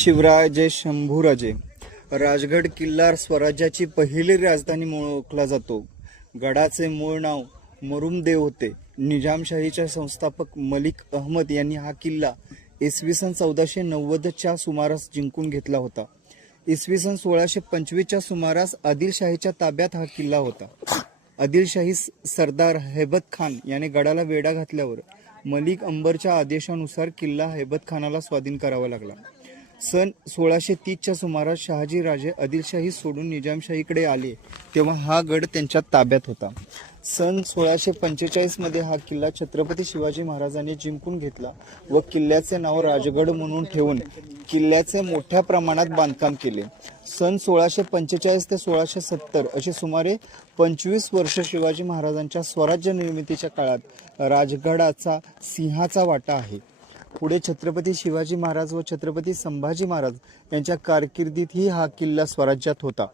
शिवराजे शंभूराजे. राजगड किल्ला स्वराज्याची पहिली राजधानी म्हणून ओळखला जातो. गडाचे मूळ नाव मरुमदेव होते. निजामशाहीचे संस्थापक मलिक अहमद यांनी हा किल्ला इसवी सन 1490च्या सुमारास जिंकून घेतला होता. इसवी सन 1625च्या सुमारास आदिलशाहीच्या ताब्यात हा किल्ला होता. आदिलशाही सरदार हैबत खान याने गडाला वेढा घातल्यावर मलिक अंबरच्या आदेशानुसार किल्ला हैबत खानाला स्वाधीन करावा लागला. सन 1630च्या सुमारास शहाजी राजे आदिलशाही सोडून निजामशाहीकडे आले तेव्हा हा गड त्यांच्या ताब्यात होता. सन 1645 मध्ये हा किल्ला छत्रपती शिवाजी महाराजांनी जिंकून घेतला व किल्ल्याचे नाव राजगड म्हणून ठेवून किल्ल्याचे मोठ्या प्रमाणात बांधकाम केले. सन 1645 ते 1670 अशी सुमारे 25 वर्ष शिवाजी महाराजांच्या स्वराज्य निर्मितीच्या काळात राजगडाचा सिंहाचा वाटा आहे. पुढे छत्रपती शिवाजी महाराज व छत्रपती संभाजी महाराज यांच्या कारकिर्दीतही हा किल्ला स्वराज्यात होता.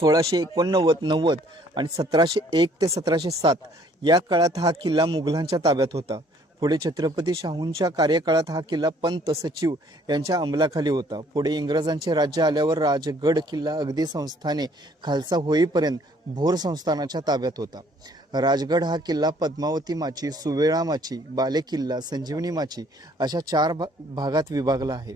1689 आणि 1701 ते 1707 या काळात हा किल्ला मुघलांच्या ताब्यात होता. पुढे छत्रपती शाहूंच्या कार्यकाळात हा किल्ला पंत सचिव यांच्या अंमलाखाली होता. पुढे इंग्रजांचे राज्य आल्यावर राजगड किल्ला अगदी संस्थाने खालसा होईपर्यंत भोर संस्थानाच्या ताब्यात होता. राजगड हा किल्ला पद्मावती माची, सुवेळा माची, बाले किल्ला, संजीवनी माची अशा 4 भागात विभागला आहे.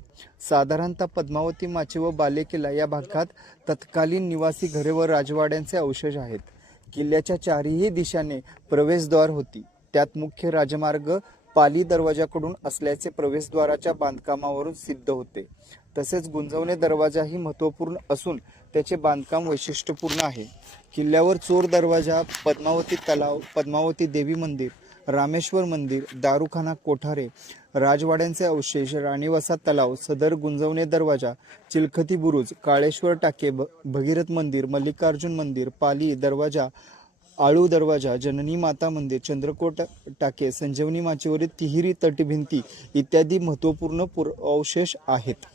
साधारणतः पद्मावती माची व बाले किल्ला या भागात तत्कालीन निवासी घरे व राजवाड्यांचे अवशेष आहेत. किल्ल्याच्या चारही दिशाने प्रवेशद्वार होती. त्यात मुख्य राजमार्ग पाली दरवाजाकडून असल्याचे प्रवेशद्वाराच्या बांधकामावरून सिद्ध होते. तसेच गुंजवणे दरवाजाही महत्त्वपूर्ण असून त्याचे बांधकाम वैशिष्ट्यपूर्ण आहे. किल्ल्यावर चोर दरवाजा, पद्मावती तलाव, पद्मावती देवी मंदिर, रामेश्वर मंदिर, दारुखाना कोठारे, राजवाड्यांचे अवशेष, राणीवसा तलाव, सदर गुंजवणे दरवाजा, चिलखती बुरुज, काळेश्वर टाके, भगीरथ मंदिर, मल्लिकार्जुन मंदिर, पाली दरवाजा, आळू दरवाजा, जननी माता मंदिर, चंद्रकोट टाके, संजीवनी माचीवरील तिहिरी तटभिंती इत्यादी महत्त्वपूर्ण अवशेष आहेत.